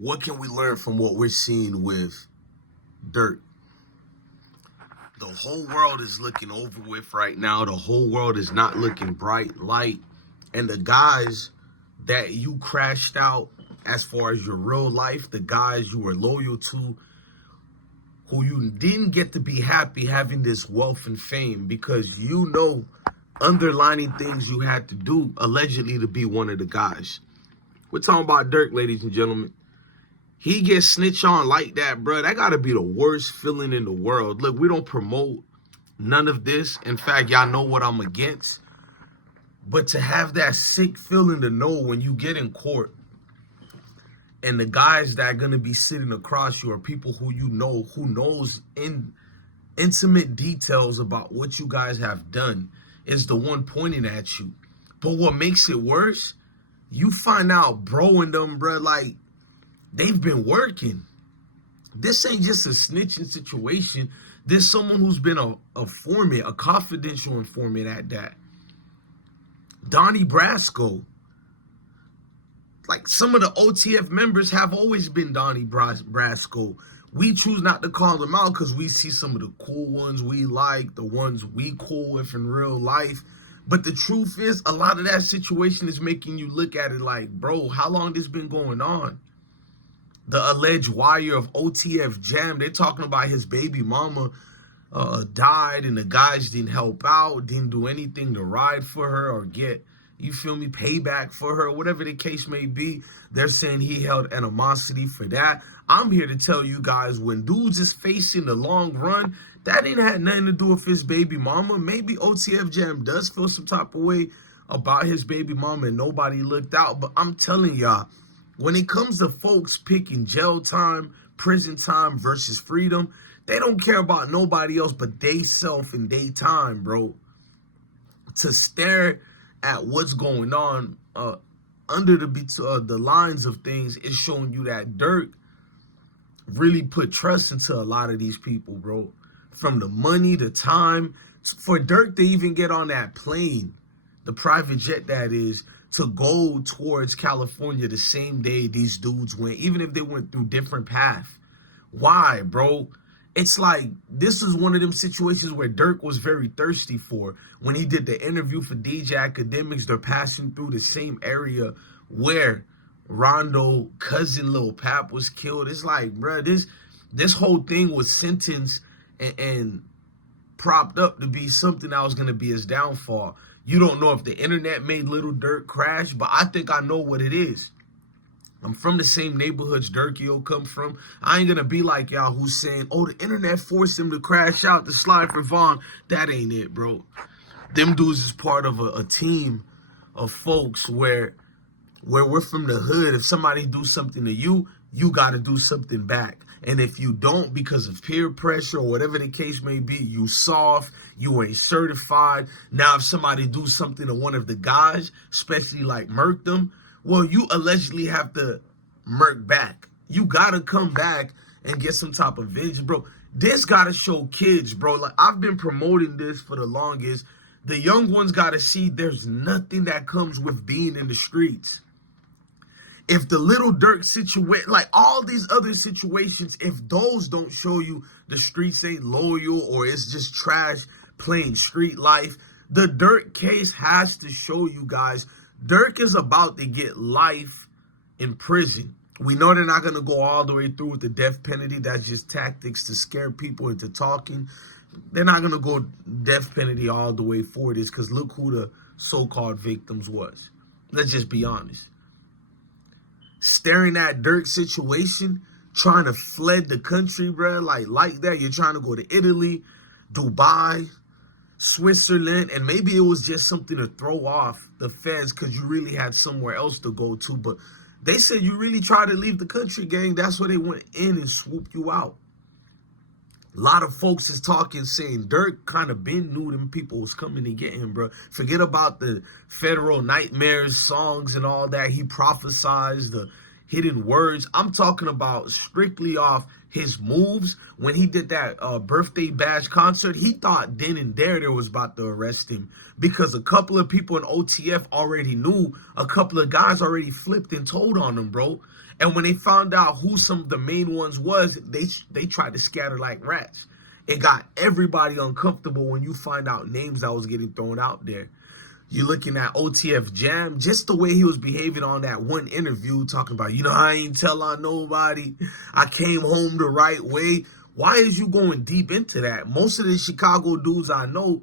What can we learn from what we're seeing with Durk? The whole world is looking over with right now. The whole world is not looking bright light. And the guys that you crashed out as far as your real life, the guys you were loyal to, who you didn't get to be happy having this wealth and fame because you know underlining things you had to do allegedly to be one of the guys. We're talking about Durk, ladies and gentlemen. He gets snitched on like that, bro. That got to be the worst feeling in the world. Look, we don't promote none of this. In fact, y'all know what I'm against. But to have that sick feeling to know when you get in court and the guys that are going to be sitting across you are people who you know, who knows in intimate details about what you guys have done, is the one pointing at you. But what makes it worse, you find out bro and them, bro, like, they've been working. This ain't just a snitching situation. There's someone who's been a informant, a confidential informant at that. Donnie Brasco. Like, some of the OTF members have always been Donnie Brasco. We choose not to call them out because we see some of the cool ones we like, the ones we cool with in real life. But the truth is, a lot of that situation is making you look at it like, bro, how long this been going on? The alleged wire of OTF Jam, they're talking about his baby mama died and the guys didn't help out, didn't do anything to ride for her or get, you feel me, payback for her, whatever the case may be. They're saying he held animosity for that. I'm here to tell you guys, when dudes is facing the long run, that ain't had nothing to do with his baby mama. Maybe OTF Jam does feel some type of way about his baby mama and nobody looked out. But I'm telling y'all, when it comes to folks picking jail time, prison time versus freedom, they don't care about nobody else but they self and they time, bro. To stare at what's going on under the lines of things is showing you that Durk really put trust into a lot of these people, bro. From the money, the time, for Durk to even get on that plane, the private jet that is, to go towards California the same day these dudes went, even if they went through different paths. Why, bro? It's like, this is one of them situations where Durk was very thirsty for. When he did the interview for DJ Academics, they're passing through the same area where Rondo, cousin Lil Pap, was killed. It's like, bro, this whole thing was sentenced and propped up to be something that was going to be his downfall. You don't know if the internet made Little Durk crash, but I think I know what it is. I'm from the same neighborhoods Durkio come from. I ain't going to be like y'all who's saying, oh, the internet forced him to crash out to slide for Vaughn. That ain't it, bro. Them dudes is part of a team of folks where we're from the hood. If somebody do something to you, you got to do something back. And if you don't, because of peer pressure or whatever the case may be, you soft, you ain't certified. Now, if somebody do something to one of the guys, especially like murk them, well, you allegedly have to murk back. You got to come back and get some type of vengeance, bro. This got to show kids, bro. Like, I've been promoting this for the longest. The young ones got to see there's nothing that comes with being in the streets. If the Little Durk situation, like all these other situations, if those don't show you the streets ain't loyal or it's just trash plain street life, the Durk case has to show you guys Durk is about to get life in prison. We know they're not going to go all the way through with the death penalty. That's just tactics to scare people into talking. They're not going to go death penalty all the way for this because look who the so-called victims was. Let's just be honest. Staring at Durk's situation, trying to fled the country, bro, like that. You're trying to go to Italy, Dubai, Switzerland, and maybe it was just something to throw off the feds because you really had somewhere else to go to. But they said you really tried to leave the country, gang. That's why they went in and swooped you out. A lot of folks is talking, saying Durk kind of been knew them people was coming to get him, bro. Forget about the federal nightmares, songs, and all that. He prophesized the hidden words. I'm talking about strictly off his moves. When he did that birthday bash concert, he thought then and there they was about to arrest him because a couple of people in OTF already knew. A couple of guys already flipped and told on him, bro. And when they found out who some of the main ones was, they tried to scatter like rats. It got everybody uncomfortable when you find out names that was getting thrown out there. You're looking at OTF Jam, just the way he was behaving on that one interview, talking about, I ain't tell on nobody. I came home the right way. Why is you going deep into that? Most of the Chicago dudes I know,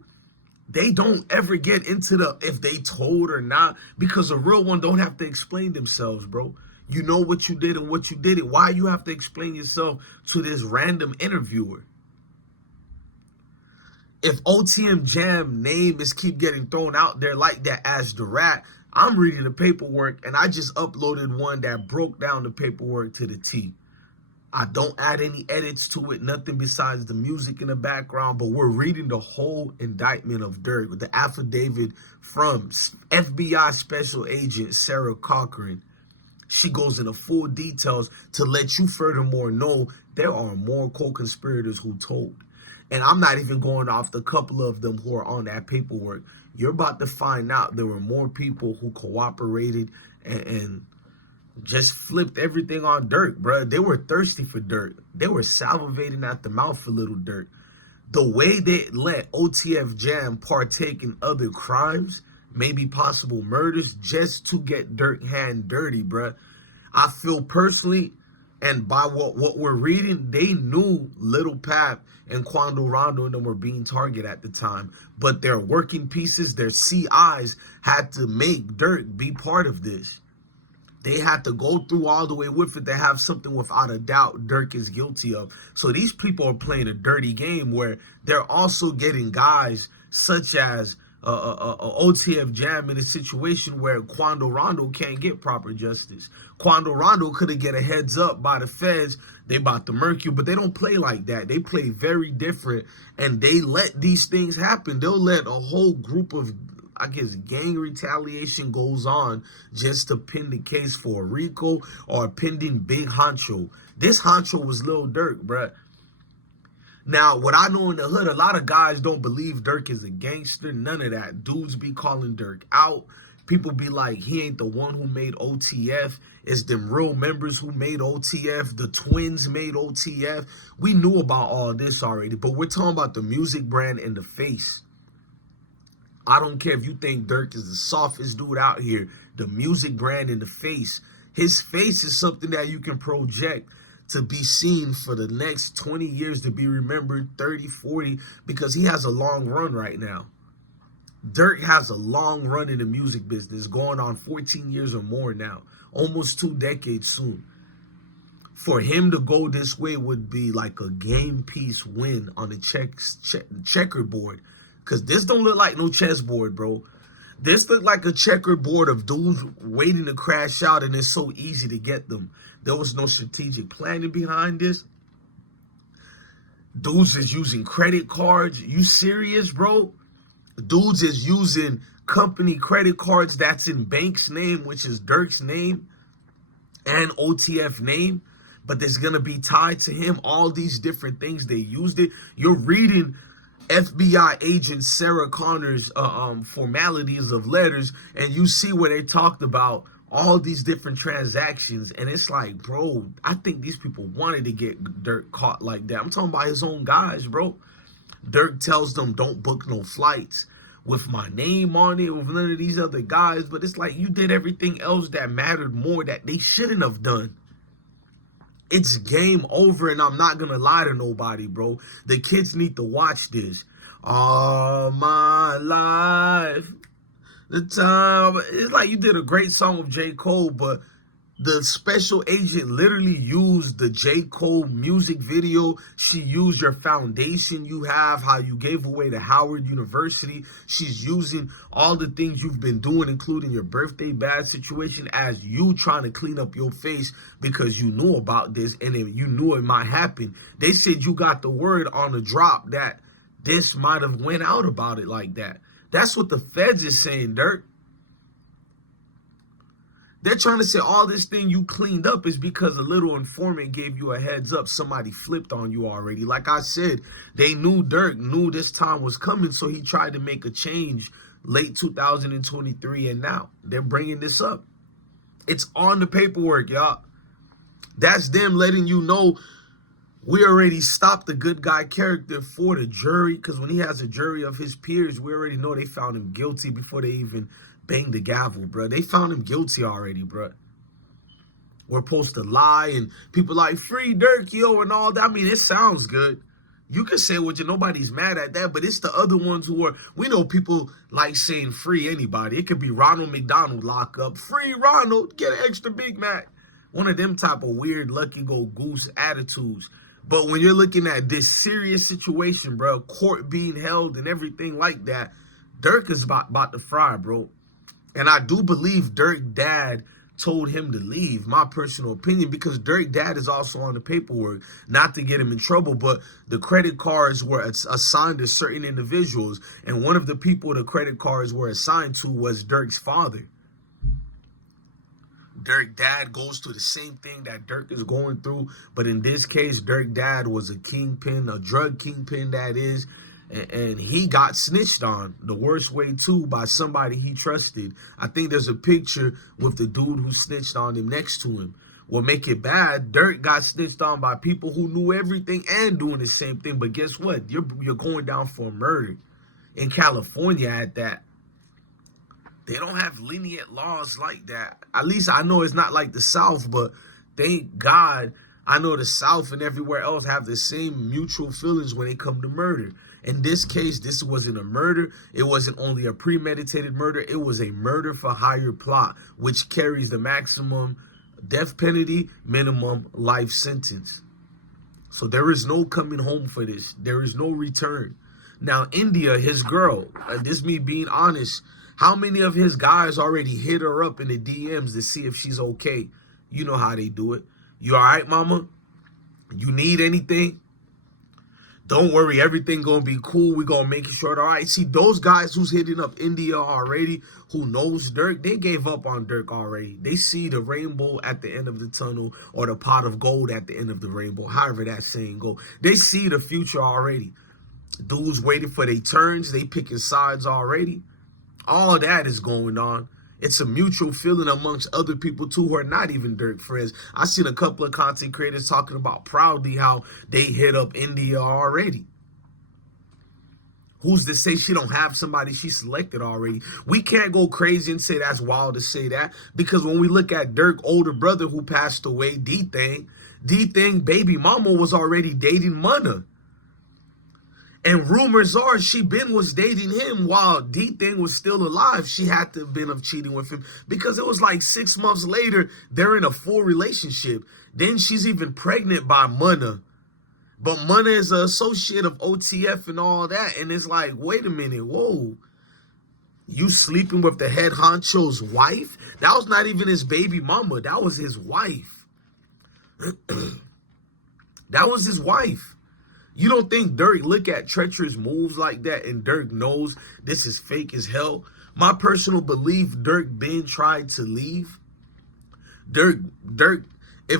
they don't ever get into the if they told or not, because a real one don't have to explain themselves, bro. You know what you did and what you did it. Why you have to explain yourself to this random interviewer? If OTM Jam name is keep getting thrown out there like that as the rat, I'm reading the paperwork and I just uploaded one that broke down the paperwork to the T. I don't add any edits to it, nothing besides the music in the background, but we're reading the whole indictment of Durk with the affidavit from FBI Special Agent Sarah Cochran. She goes into full details to let you furthermore know there are more co-conspirators who told. And I'm not even going off the couple of them who are on that paperwork. You're about to find out there were more people who cooperated and just flipped everything on Durk, bro. They were thirsty for Durk. They were salivating at the mouth for little Durk. The way they let OTF Jam partake in other crimes, maybe possible murders, just to get Durk hand dirty, bro. I feel personally, and by what we're reading, they knew Little Pap and Quando Rondo and them were being targeted at the time. But their working pieces, their CIs, had to make Durk be part of this. They had to go through all the way with it to have something without a doubt Durk is guilty of. So these people are playing a dirty game where they're also getting guys such as OTF Jam in a situation where Quando Rondo can't get proper justice. Quando Rondo could have get a heads up by the feds. They about to murk you, but they don't play like that. They play very different, and they let these things happen. They'll let a whole group of, I guess, gang retaliation goes on just to pin the case for a RICO or a pending big honcho. This honcho was Lil Durk, bruh. Now, what I know in the hood, a lot of guys don't believe Durk is a gangster. None of that. Dudes be calling Durk out. People be like, he ain't the one who made OTF. It's them real members who made OTF. The twins made OTF. We knew about all this already, but we're talking about the music brand and the face. I don't care if you think Durk is the softest dude out here. The music brand and the face. His face is something that you can project to be seen for the next 20 years, to be remembered, 30, 40, because he has a long run right now. Durk has a long run in the music business, going on 14 years or more now, almost 2 decades soon. For him to go this way would be like a game piece win on the checkerboard, because this don't look like no chessboard, bro. This looked like a checkerboard of dudes waiting to crash out, and it's so easy to get them. There was no strategic planning behind this. Dudes is using credit cards. You serious, bro? Dudes is using company credit cards that's in bank's name, which is Durk's name and OTF name, but there's going to be tied to him. All these different things, they used it. You're reading FBI agent Sarah Connor's formalities of letters, and you see where they talked about all these different transactions, and it's like, bro, I think these people wanted to get Durk caught like that. I'm talking about his own guys, bro. Durk tells them, don't book no flights with my name on it, with none of these other guys, but it's like you did everything else that mattered more that they shouldn't have done. It's game over, and I'm not gonna lie to nobody, bro. The kids need to watch this. All my life, the time. It's like you did a great song with J. Cole, but the special agent literally used the J. Cole music video. She used your foundation you have, how you gave away to Howard University. She's using all the things you've been doing, including your birthday bad situation, as you trying to clean up your face because you knew about this and you knew it might happen. They said you got the word on the drop that this might have went out about it like that. That's what the feds is saying, Durk. They're trying to say all this thing you cleaned up is because a little informant gave you a heads up. Somebody flipped on you already. Like I said, they knew Durk knew this time was coming, so he tried to make a change late 2023, and now they're bringing this up. It's on the paperwork, y'all. That's them letting you know we already stopped the good guy character for the jury, because when he has a jury of his peers, we already know they found him guilty before they even banged the gavel, bro. They found him guilty already, bro. We're supposed to lie, and people like free Durkio and all that. I mean, it sounds good. You can say what nobody's mad at that, but it's the other ones who are, we know people like saying free anybody. It could be Ronald McDonald lock up. Free Ronald, get an extra Big Mac. One of them type of weird lucky go goose attitudes. But when you're looking at this serious situation, bro, court being held and everything like that, Durk is about to fry, bro. And I do believe Durk dad told him to leave, my personal opinion, because Durk dad is also on the paperwork, not to get him in trouble, but the credit cards were assigned to certain individuals, and one of the people the credit cards were assigned to was Durk's father. Durk dad goes through the same thing that Durk is going through, but in this case, Durk dad was a kingpin, a drug kingpin that is, and he got snitched on the worst way too by somebody he trusted. I think there's a picture with the dude who snitched on him next to him. What make it bad, Durk got snitched on by people who knew everything and doing the same thing. But guess what? You're going down for a murder in California at that. They don't have lenient laws like that. At least I know it's not like the South, but thank God I know the South and everywhere else have the same mutual feelings when it come to murder. In this case, this wasn't a murder. It wasn't only a premeditated murder. It was a murder for hire plot, which carries the maximum death penalty, minimum life sentence. So there is no coming home for this. There is no return. Now, India, his girl, this me being honest, how many of his guys already hit her up in the DMs to see if she's okay? You know how they do it. You all right, mama? You need anything? Don't worry, everything gonna be cool. We gonna make sure, all right? See, those guys who's hitting up India already, who knows Durk, they gave up on Durk already. They see the rainbow at the end of the tunnel, or the pot of gold at the end of the rainbow, however that saying go. They see the future already. Dudes waiting for their turns. They picking sides already. All that is going on. It's a mutual feeling amongst other people too who are not even Durk friends. I seen a couple of content creators talking about proudly how they hit up India already. Who's to say she don't have somebody she selected already? We can't go crazy and say that's wild to say that, because when we look at Durk's older brother who passed away, D-Thing baby mama was already dating Munna. And rumors are she was dating him while D-Thing was still alive. She had to have been of cheating with him, because it was like 6 months later, they're in a full relationship. Then she's even pregnant by Munna. But Munna is an associate of OTF and all that. And it's like, wait a minute, whoa. You sleeping with the head honcho's wife? That was not even his baby mama. That was his wife. That was his wife. You don't think Durk look at treacherous moves like that and Durk knows this is fake as hell? My personal belief, Durk been tried to leave. If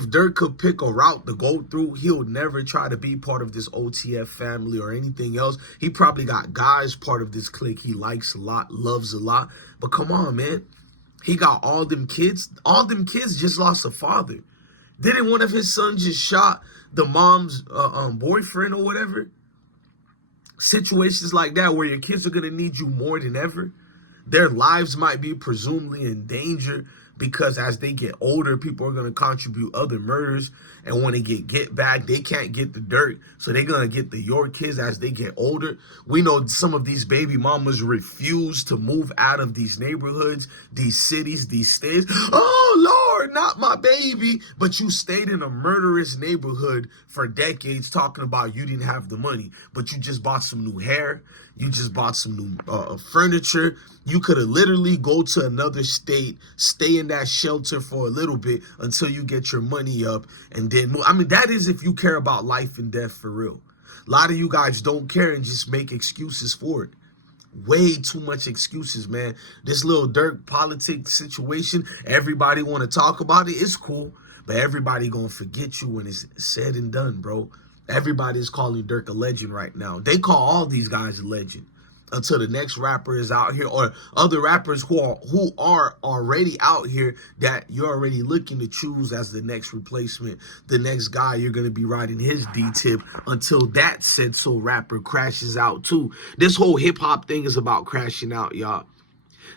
Durk could pick a route to go through, he'll never try to be part of this OTF family or anything else. He probably got guys part of this clique he likes a lot, loves a lot. But come on, man. He got all them kids. All them kids just lost a father. Didn't one of his sons just shot the mom's boyfriend or whatever? Situations like that where your kids are going to need you more than ever. Their lives might be presumably in danger, because as they get older, people are going to contribute other murders. And when they get back, they can't get the dirt. So they're going to get the York kids as they get older. We know some of these baby mamas refuse to move out of these neighborhoods, these cities, these states. Oh, Lord, not my baby. But you stayed in a murderous neighborhood for decades talking about you didn't have the money. But you just bought some new hair. You just bought some new furniture. You could have literally go to another state, stay in that shelter for a little bit until you get your money up, and then move. I mean, that is if you care about life and death for real. A lot of you guys don't care and just make excuses for it. Way too much excuses, man. This little Durk politics situation, everybody want to talk about it. It's cool, but everybody gonna forget you when it's said and done, bro. Everybody's calling Durk a legend right now. They call all these guys a legend. until the next rapper is out here, or other rappers who are already out here that you're already looking to choose as the next replacement, the next guy you're going to be riding his D-tip until that said so rapper crashes out too. This whole hip-hop thing is about crashing out, y'all.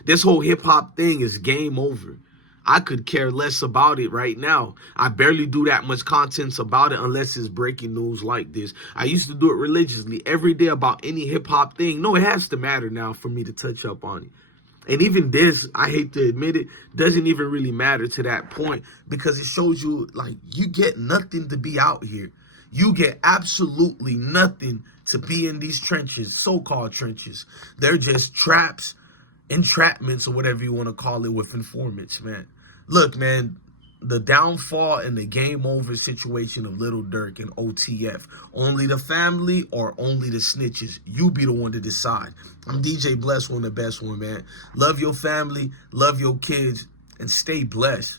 This whole hip-hop thing is game over. I could care less about it right now. I barely do that much content about it unless it's breaking news like this. I used to do it religiously every day about any hip-hop thing. No, it has to matter now for me to touch up on it. And even this, I hate to admit it, doesn't even really matter to that point, because it shows you, like, you get nothing to be out here. You get absolutely nothing to be in these trenches, so-called trenches. They're just traps, entrapments, or whatever you want to call it, with informants, man. Look, man, the downfall and the game over situation of Little Durk and OTF. Only the family or only the snitches? You be the one to decide. I'm DJ Bless, one of the best one, man. Love your family, love your kids, and stay blessed.